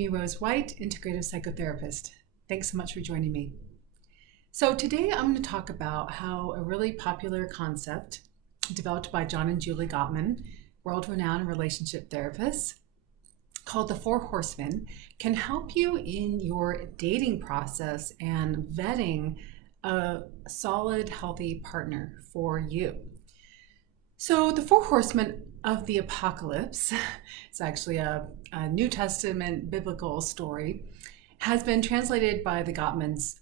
Amy Rose White, integrative psychotherapist. Thanks so much for joining me. So today I'm going to talk about how a really popular concept developed by John and Julie Gottman, world-renowned relationship therapists, called the Four Horsemen, can help you in your dating process and vetting a solid, healthy partner for you. So the Four Horsemen of the Apocalypse, it's actually a New Testament biblical story, has been translated by the Gottmans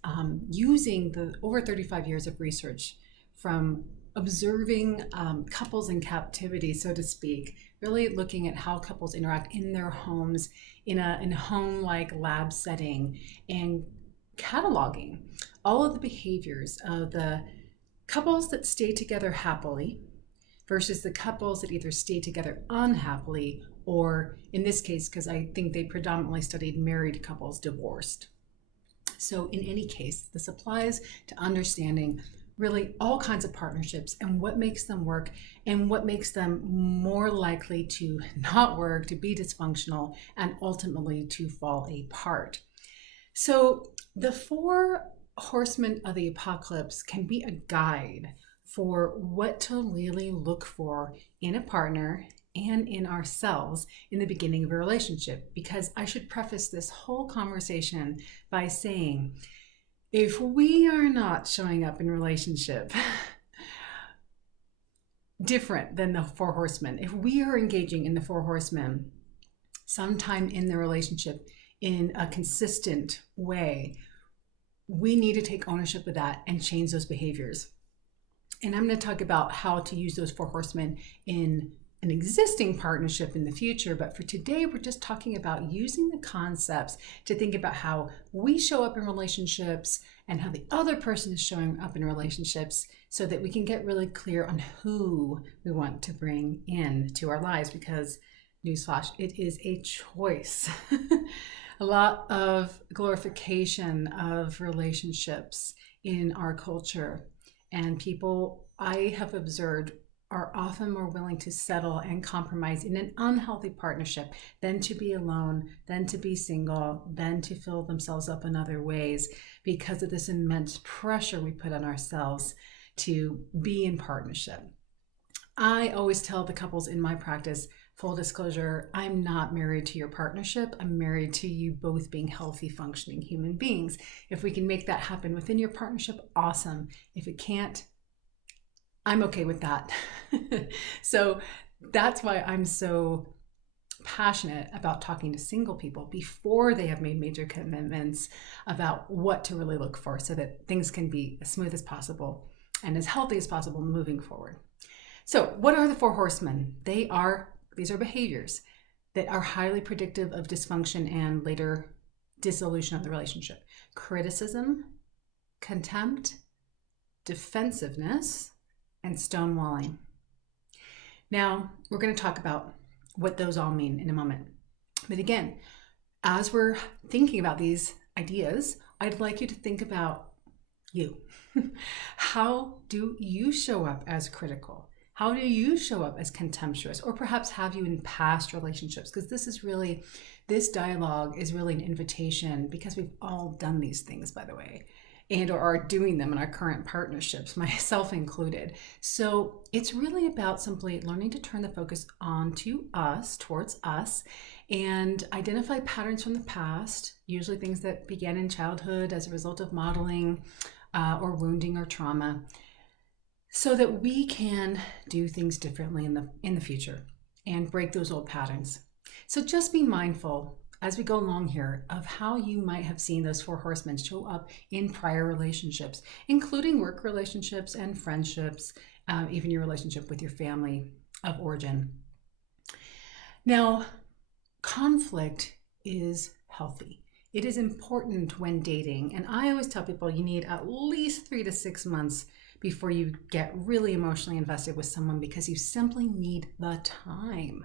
using the over 35 years of research from observing couples in captivity, so to speak, really looking at how couples interact in their homes in a home-like lab setting and cataloging all of the behaviors of the couples that stay together happily versus the couples that either stay together unhappily or, in this case, because I think they predominantly studied married couples divorced. So in any case, this applies to understanding really all kinds of partnerships and what makes them work and what makes them more likely to not work, to be dysfunctional, and ultimately to fall apart. So the Four Horsemen of the Apocalypse can be a guide for what to really look for in a partner and in ourselves in the beginning of a relationship. Because I should preface this whole conversation by saying, if we are not showing up in relationship different than the Four Horsemen, if we are engaging in the Four Horsemen sometime in the relationship in a consistent way, we need to take ownership of that and change those behaviors. And I'm going to talk about how to use those Four Horsemen in an existing partnership in the future. But for today, we're just talking about using the concepts to think about how we show up in relationships and how the other person is showing up in relationships so that we can get really clear on who we want to bring in to our lives. Because, newsflash, it is a choice. A lot of glorification of relationships in our culture. And people I have observed are often more willing to settle and compromise in an unhealthy partnership than to be alone, than to be single, than to fill themselves up in other ways because of this immense pressure we put on ourselves to be in partnership. I always tell the couples in my practice, full disclosure, I'm not married to your partnership. I'm married to you both being healthy, functioning human beings. If we can make that happen within your partnership, awesome. If it can't, I'm okay with that. So that's why I'm so passionate about talking to single people before they have made major commitments about what to really look for so that things can be as smooth as possible and as healthy as possible moving forward. So what are the Four Horsemen? These are behaviors that are highly predictive of dysfunction and later dissolution of the relationship. Criticism, contempt, defensiveness, and stonewalling. Now, we're going to talk about what those all mean in a moment. But again, as we're thinking about these ideas, I'd like you to think about you. How do you show up as critical? How do you show up as contemptuous? Or perhaps have you in past relationships? Because this dialogue is really an invitation, because we've all done these things, by the way, and or are doing them in our current partnerships, myself included. So it's really about simply learning to turn the focus onto us, towards us, and identify patterns from the past, usually things that began in childhood as a result of modeling or wounding or trauma, so that we can do things differently in the future and break those old patterns. So just be mindful as we go along here of how you might have seen those Four Horsemen show up in prior relationships, including work relationships and friendships, even your relationship with your family of origin. Now, conflict is healthy. It is important when dating, and I always tell people you need at least 3 to 6 months before you get really emotionally invested with someone, because you simply need the time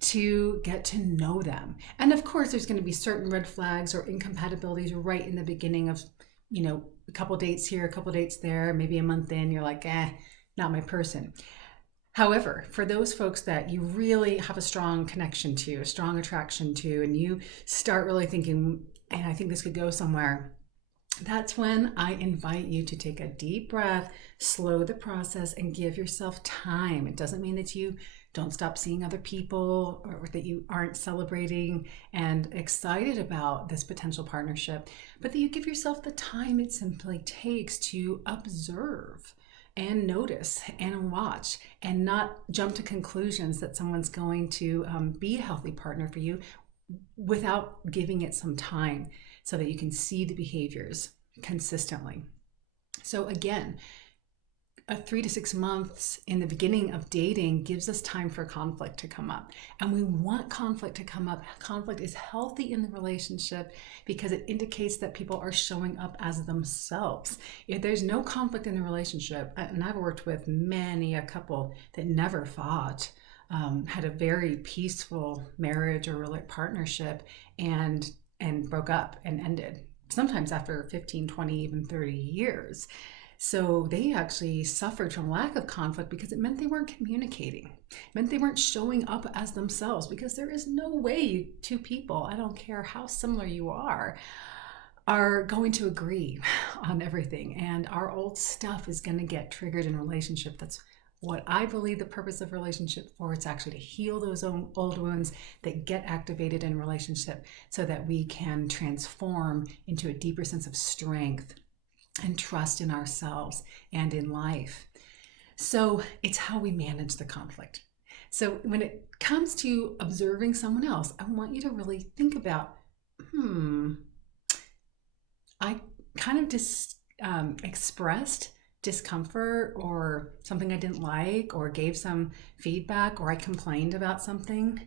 to get to know them. And of course, there's going to be certain red flags or incompatibilities right in the beginning of, a couple dates here, a couple dates there, maybe a month in, you're like, not my person. However, for those folks that you really have a strong connection to, a strong attraction to, and you start really thinking, and I think this could go somewhere, that's when I invite you to take a deep breath, slow the process, and give yourself time. It doesn't mean that you don't stop seeing other people or that you aren't celebrating and excited about this potential partnership, but that you give yourself the time it simply takes to observe and notice and watch and not jump to conclusions that someone's going to be a healthy partner for you without giving it some time so that you can see the behaviors consistently. So again, a 3 to 6 months in the beginning of dating gives us time for conflict to come up. And we want conflict to come up. Conflict is healthy in the relationship because it indicates that people are showing up as themselves. If there's no conflict in the relationship, and I've worked with many a couple that never fought, had a very peaceful marriage or partnership and broke up and ended, sometimes after 15, 20, even 30 years. So they actually suffered from lack of conflict because it meant they weren't communicating. It meant they weren't showing up as themselves, because there is no way two people, I don't care how similar you are going to agree on everything. And our old stuff is going to get triggered in a relationship. That's what I believe the purpose of relationship for. It's actually to heal those old wounds that get activated in relationship so that we can transform into a deeper sense of strength and trust in ourselves and in life. So it's how we manage the conflict. So when it comes to observing someone else, I want you to really think about, I kind of expressed discomfort or something I didn't like, or gave some feedback, or I complained about something.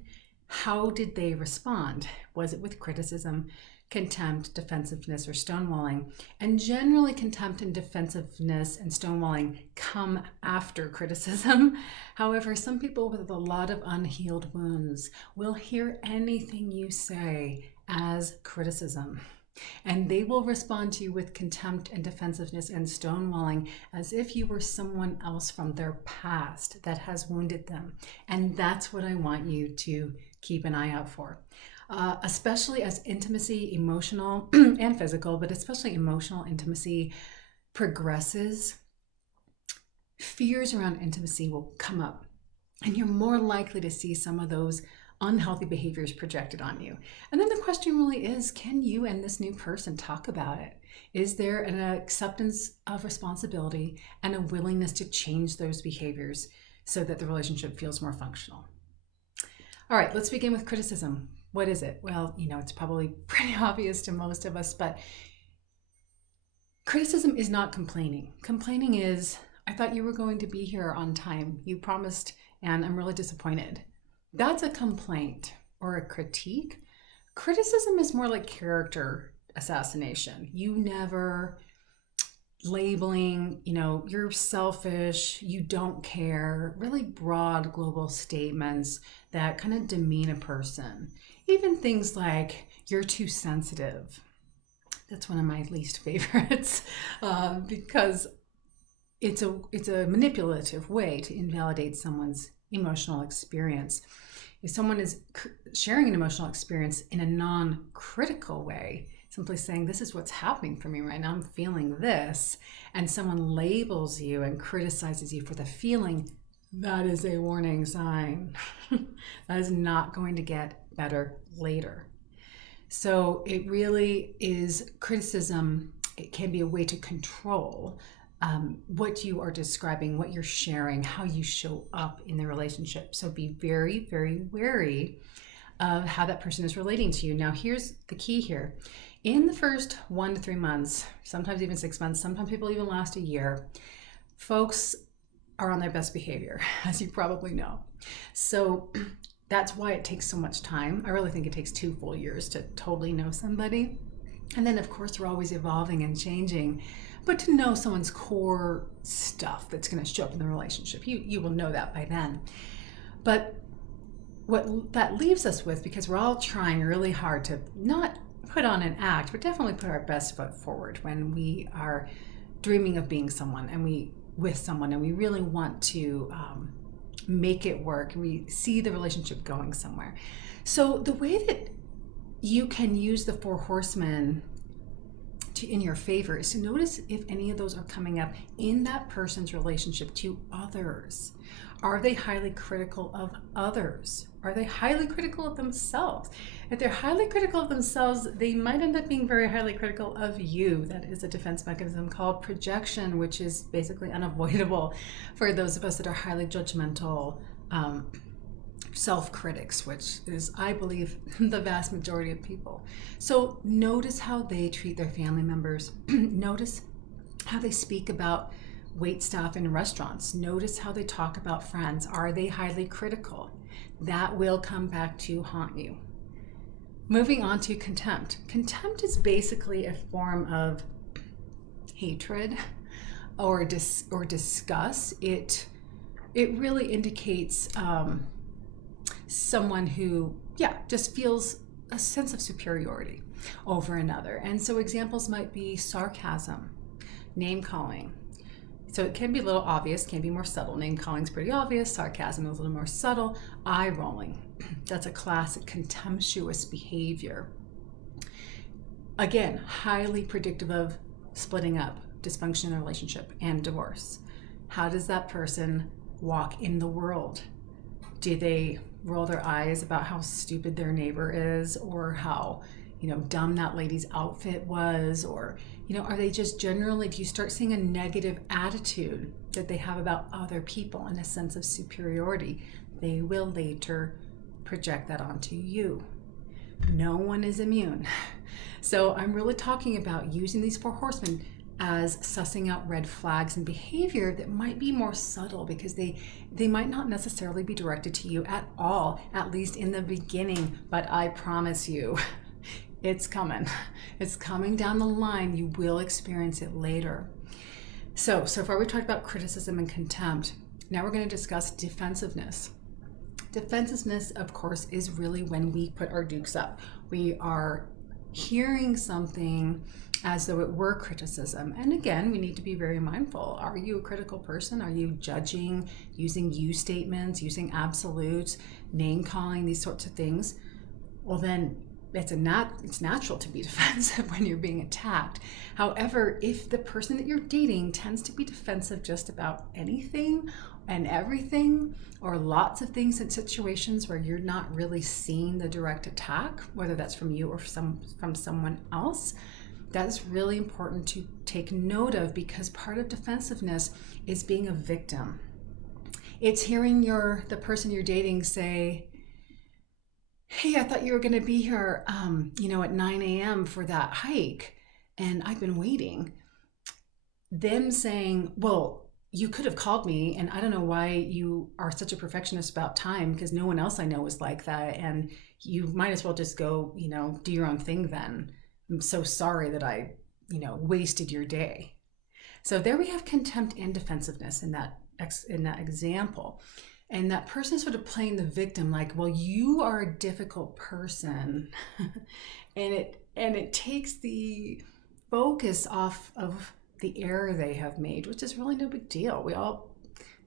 How did they respond? Was it with criticism, contempt, defensiveness, or stonewalling? And generally, contempt and defensiveness and stonewalling come after criticism. However, some people with a lot of unhealed wounds will hear anything you say as criticism. And they will respond to you with contempt and defensiveness and stonewalling as if you were someone else from their past that has wounded them. And that's what I want you to keep an eye out for. Especially as intimacy, emotional and physical, but especially emotional intimacy progresses, fears around intimacy will come up, and you're more likely to see some of those unhealthy behaviors projected on you. And then the question really is, can you and this new person talk about it? Is there an acceptance of responsibility and a willingness to change those behaviors so that the relationship feels more functional? All right, let's begin with criticism. What is it? Well, it's probably pretty obvious to most of us, but criticism is not complaining. Complaining is, I thought you were going to be here on time. You promised, and I'm really disappointed. That's a complaint or a critique. Criticism is more like character assassination. You never labeling, you're selfish, you don't care, really broad global statements that kind of demean a person. Even things like, you're too sensitive. That's one of my least favorites because it's a manipulative way to invalidate someone's emotional experience. If someone is sharing an emotional experience in a non-critical way, simply saying, this is what's happening for me right now, I'm feeling this, and someone labels you and criticizes you for the feeling, that is a warning sign. That is not going to get better later. So it really is criticism. It can be a way to control what you are describing, what you're sharing, how you show up in the relationship. So be very, very wary of how that person is relating to you. Now, here's the key here. In the first 1 to 3 months, sometimes even 6 months, sometimes people even last a year, folks are on their best behavior, as you probably know. So that's why it takes so much time. I really think it takes 2 full years to totally know somebody. And then, of course, we're always evolving and changing. But to know someone's core stuff that's going to show up in the relationship, you will know that by then. But what that leaves us with, because we're all trying really hard to not put on an act, but definitely put our best foot forward when we are dreaming of being someone and we really want to make it work. We see the relationship going somewhere. So the way that you can use the four horsemen in your favor is to notice if any of those are coming up in that person's relationship to others. Are they highly critical of others? Are they highly critical of themselves? If they're highly critical of themselves, they might end up being very highly critical of you. That is a defense mechanism called projection, which is basically unavoidable for those of us that are highly judgmental self-critics, which is, I believe, the vast majority of people. So notice how they treat their family members. Notice how they speak about wait staff in restaurants. Notice how they talk about friends. Are they highly critical? That will come back to haunt you. Moving on to contempt. Contempt is basically a form of hatred or disgust. It really indicates someone who, just feels a sense of superiority over another. And so examples might be sarcasm, name calling. So it can be a little obvious, can be more subtle. Name calling is pretty obvious. Sarcasm is a little more subtle. Eye rolling. That's a classic contemptuous behavior. Again, highly predictive of splitting up, dysfunction in a relationship, and divorce. How does that person walk in the world? Do they roll their eyes about how stupid their neighbor is, or how dumb that lady's outfit was, or are they just generally, do you start seeing a negative attitude that they have about other people and a sense of superiority? They will later project that onto you. No one is immune. So I'm really talking about using these four horsemen as sussing out red flags and behavior that might be more subtle, because they might not necessarily be directed to you at all, at least in the beginning. But I promise you, it's coming. It's coming down the line. You will experience it later. So far we talked about criticism and contempt. Now we're going to discuss defensiveness. Defensiveness, of course, is really when we put our dukes up. We are hearing something as though it were criticism. And again, we need to be very mindful. Are you a critical person? Are you judging, using you statements, using absolutes, name calling, these sorts of things? Well, then it's natural to be defensive when you're being attacked. However, if the person that you're dating tends to be defensive just about anything and everything, or lots of things in situations where you're not really seeing the direct attack, whether that's from you or from someone else, that's really important to take note of, because part of defensiveness is being a victim. It's hearing the person you're dating say, hey, I thought you were going to be here, at 9 a.m. for that hike, and I've been waiting. Them saying, well, you could have called me, and I don't know why you are such a perfectionist about time, because no one else I know is like that, and you might as well just go, do your own thing then. I'm so sorry that I, wasted your day. So there we have contempt and defensiveness in that example. And that person sort of playing the victim, like, well, you are a difficult person. and it takes the focus off of the error they have made, which is really no big deal. We all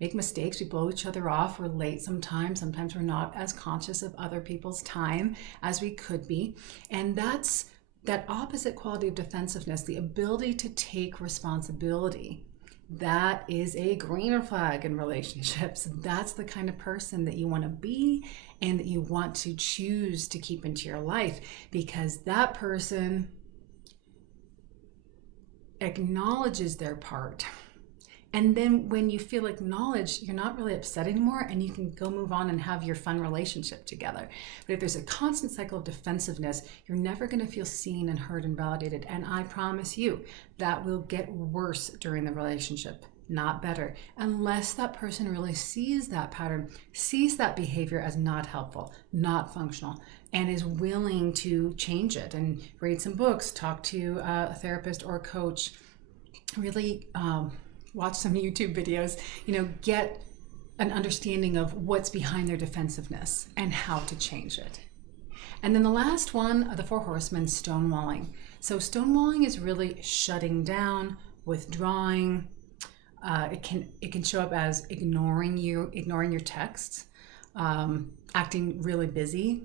make mistakes. We blow each other off. We're late sometimes. Sometimes we're not as conscious of other people's time as we could be. And that's that opposite quality of defensiveness, the ability to take responsibility. That is a green flag in relationships. That's the kind of person that you want to be and that you want to choose to keep into your life, because that person acknowledges their part. And then when you feel acknowledged, you're not really upset anymore, and you can go move on and have your fun relationship together. But if there's a constant cycle of defensiveness, you're never going to feel seen and heard and validated. And I promise you, that will get worse during the relationship, not better, unless that person really sees that pattern, sees that behavior as not helpful, not functional, and is willing to change it and read some books, talk to a therapist or a coach, really watch some YouTube videos, get an understanding of what's behind their defensiveness and how to change it. And then the last one of the four horsemen, stonewalling. So stonewalling is really shutting down, withdrawing, It can show up as ignoring your texts, acting really busy,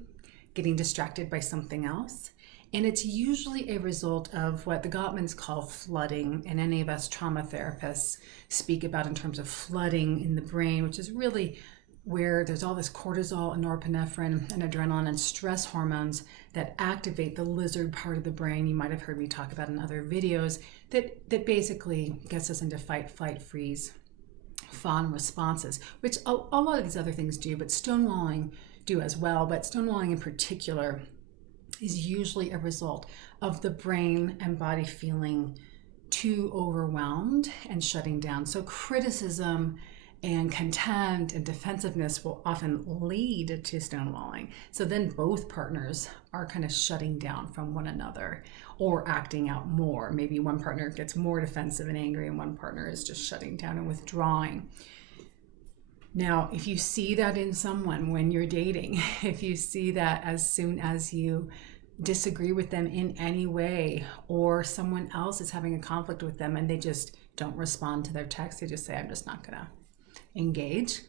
getting distracted by something else. And it's usually a result of what the Gottmans call flooding, and any of us trauma therapists speak about in terms of flooding in the brain, which is really where there's all this cortisol and norepinephrine and adrenaline and stress hormones that activate the lizard part of the brain. You might have heard me talk about in other videos that basically gets us into fight, flight, freeze, fawn responses, which a lot of these other things do, but stonewalling do as well. But stonewalling in particular is usually a result of the brain and body feeling too overwhelmed and shutting down. So criticism and contempt and defensiveness will often lead to stonewalling. So then both partners are kind of shutting down from one another or acting out more. Maybe one partner gets more defensive and angry and one partner is just shutting down and withdrawing. Now, if you see that in someone when you're dating, if you see that as soon as you disagree with them in any way, or someone else is having a conflict with them and they just don't respond to their text, they just say, I'm just not gonna engage.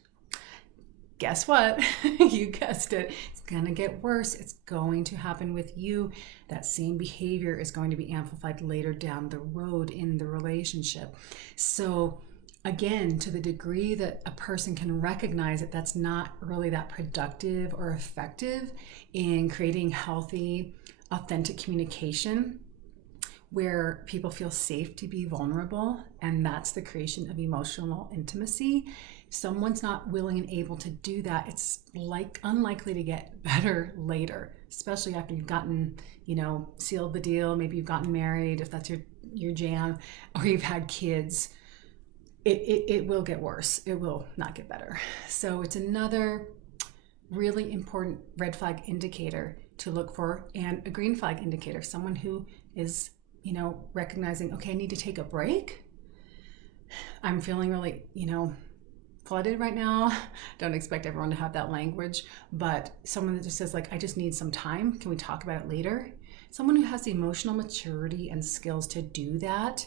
Guess what? You guessed it. It's gonna get worse. It's going to happen with you. That same behavior is going to be amplified later down the road in the relationship. So again, to the degree that a person can recognize that that's not really that productive or effective in creating healthy, authentic communication where people feel safe to be vulnerable, and that's the creation of emotional intimacy. Someone's not willing and able to do that, it's unlikely to get better later, especially after you've gotten, sealed the deal. Maybe you've gotten married, if that's your jam, or you've had kids. It will get worse. It will not get better. So it's another really important red flag indicator to look for, and a green flag indicator, someone who is, recognizing, okay, I need to take a break. I'm feeling really, flooded right now. Don't expect everyone to have that language, but someone that just says I just need some time. Can we talk about it later? Someone who has the emotional maturity and skills to do that.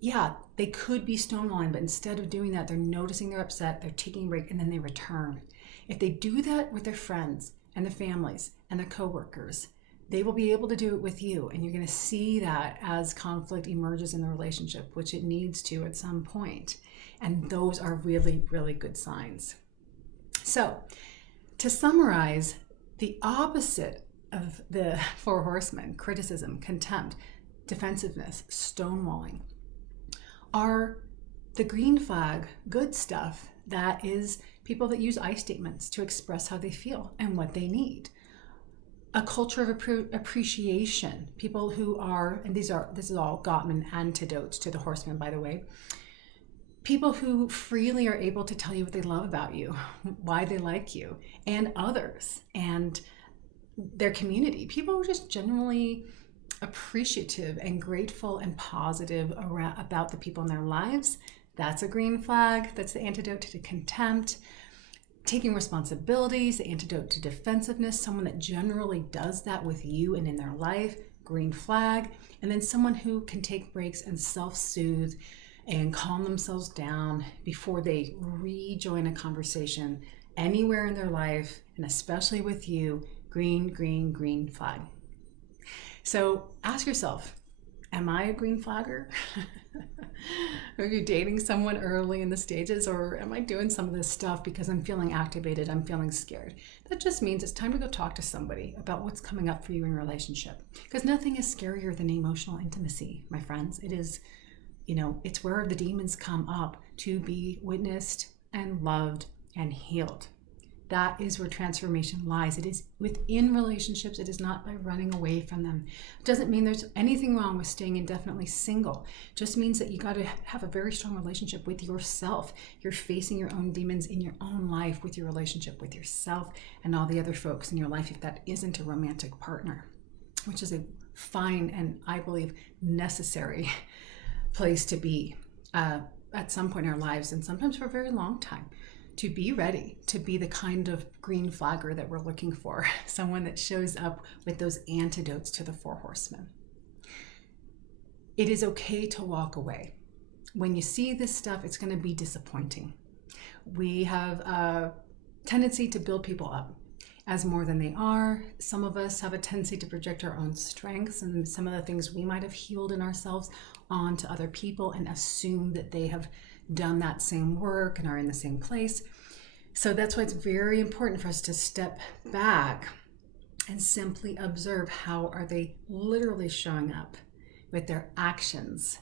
Yeah, they could be stonewalling, but instead of doing that, they're noticing they're upset, they're taking a break, and then they return. If they do that with their friends and their families and their coworkers, they will be able to do it with you. And you're going to see that as conflict emerges in the relationship, which it needs to at some point. And those are really, really good signs. So to summarize, the opposite of the four horsemen, criticism, contempt, defensiveness, stonewalling, are the green flag, good stuff. That is people that use I statements to express how they feel and what they need. A culture of appreciation, people who are, and this is all Gottman antidotes to the horsemen, by the way, people who freely are able to tell you what they love about you, why they like you, and others, and their community. People who are just generally appreciative and grateful and positive about the people in their lives. That's a green flag. That's the antidote to contempt. Taking responsibilities, the antidote to defensiveness, someone that generally does that with you and in their life, green flag. And then someone who can take breaks and self-soothe and calm themselves down before they rejoin a conversation anywhere in their life, and especially with you, green, green, green flag. So ask yourself, am I a green flagger? Are you dating someone early in the stages, or am I doing some of this stuff because I'm feeling activated, I'm feeling scared? That just means it's time to go talk to somebody about what's coming up for you in a relationship. Because nothing is scarier than emotional intimacy, my friends. It is, it's where the demons come up to be witnessed and loved and healed. That is where transformation lies. It is within relationships. It is not by running away from them. It doesn't mean there's anything wrong with staying indefinitely single. It just means that you got to have a very strong relationship with yourself. You're facing your own demons in your own life with your relationship with yourself and all the other folks in your life, if that isn't a romantic partner, which is a fine and, I believe, necessary place to be at some point in our lives, and sometimes for a very long time. To be ready to be the kind of green flagger that we're looking for, someone that shows up with those antidotes to the four horsemen. It is okay to walk away. when you see this stuff, it's going to be disappointing. We have a tendency to build people up as more than they are. Some of us have a tendency to project our own strengths and some of the things we might have healed in ourselves onto other people and assume that they have done that same work and are in the same place. So that's why it's very important for us to step back and simply observe, how are they literally showing up with their actions,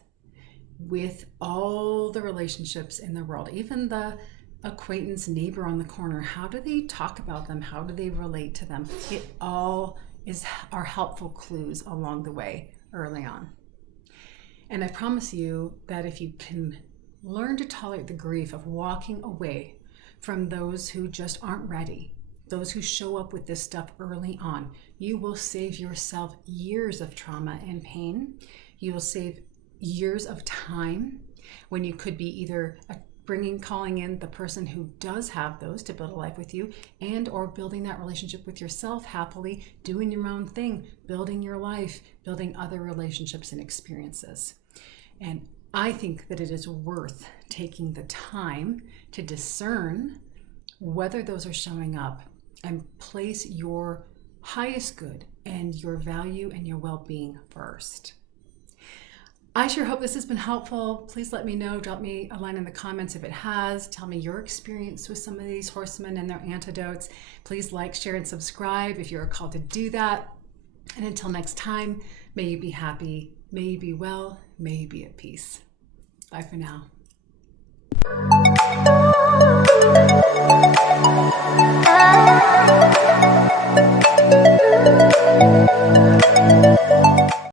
with all the relationships in the world, even the acquaintance neighbor on the corner. How do they talk about them? How do they relate to them? It all are helpful clues along the way early on. And I promise you that if you can learn to tolerate the grief of walking away from those who just aren't ready, those who show up with this stuff early on, you will save yourself years of trauma and pain. You will save years of time when you could be either calling in the person who does have those to build a life with you, and or building that relationship with yourself happily, doing your own thing, building your life, building other relationships and experiences. And I think that it is worth taking the time to discern whether those are showing up and place your highest good and your value and your well-being first. I sure hope this has been helpful. Please let me know. Drop me a line in the comments if it has. Tell me your experience with some of these horsemen and their antidotes. Please like, share, and subscribe if you're called to do that. And until next time, may you be happy, may you be well, may you be at peace. Bye for now.